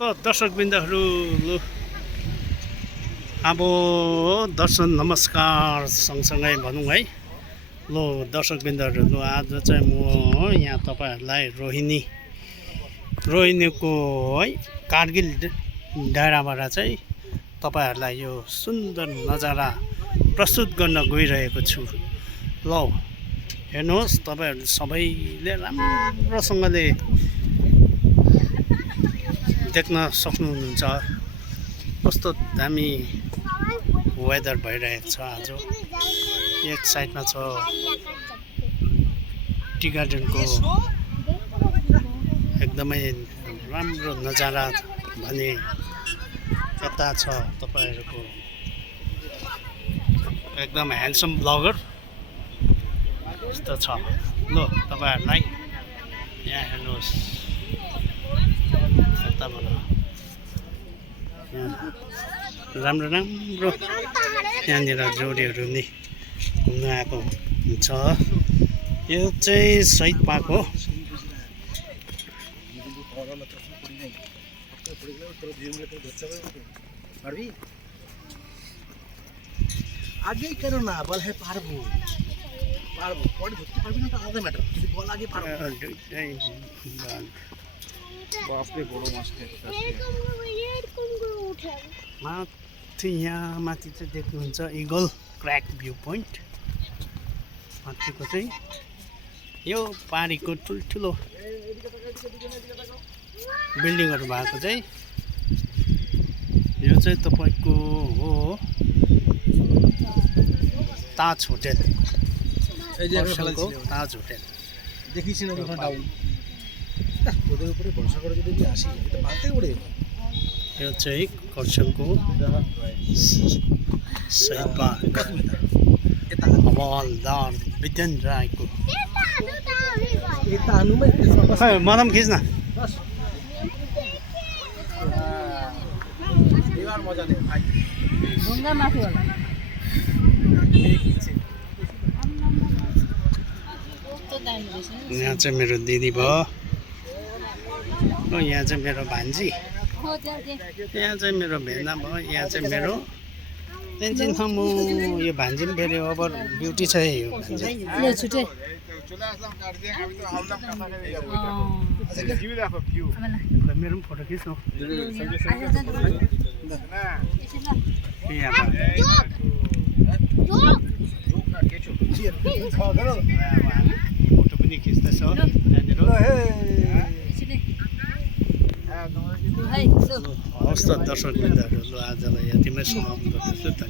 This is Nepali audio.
त दर्शकवृन्दहरू लु अब दर्शन नमस्कार सँगसँगै भनौँ है। लु दर्शकवृन्दहरू लु आज चाहिँ म यहाँ तपाईँहरूलाई रोहिणीको है कारगिल डाँडाबाट चाहिँ तपाईँहरूलाई यो सुन्दर नजारा प्रस्तुत गर्न गइरहेको छु। ल हेर्नुहोस्, तपाईँहरू सबैले राम्रोसँगले देख्न सक्नुहुन्छ कस्तो दामी वेदर भइरहेको छ। आज एक साइडमा छ टी गार्डनको एकदमै राम्रो नजारा भने यता छ तपाईहरुको एकदम ह्यान्डसम ब्लगर यस्तो छ। ल तपाईहरुलाई यहाँ हेर्नुहोस्, राम्रो राम्रो यहाँनिर जोडीहरू नि घुम्न आएको हुन्छ। यो चाहिँ शहीद पार्क हो। आगे करो ना, बल है पारबो पारबो पॉइंट धरते पारबी ना तो आधा मैटर যদি বল আগে পারবো। बाप रे बडो माछ माथि यहाँ माथि चाहिँ देख्नुहुन्छ इगल क्र्याक भ्यू पोइन्ट। माथिको चाहिँ यो पारीको ठुल्ठुलो बिल्डिङहरू भएको चाहिँ यो चाहिँ तपाईको हो ताज होटल। ताज होटल দেখিছেন ওখানে ডাউন ওদের উপরে ভরসা করে যদি আসি এটা মানতে পড়ে। यो चाहिँ खरसाङको शहीद पार्क हवलदार विद्यान राईको। यता हानुमै खै मदम खिच्न एबार मजा ले भाइ ढुङ्गा माथि होला। यहाँ चाहिँ मेरो दिदी भयो, यहाँ चाहिँ मेरो भान्जी, यहाँ चाहिँ मेरो भेना भयो, यहाँ चाहिँ मेरो टेन्सन छ। म यो भान्जी पनि फेरि ओभर ब्युटी छ यो भान्जी। छुटे मेरो पनि फोटो खिच्नु। फोटो पनि खिच्दैछ यहाँनिर। हवस् त दर्शकवृन्दहरू, ल आजलाई यतिमै समाप्त गर्दछु।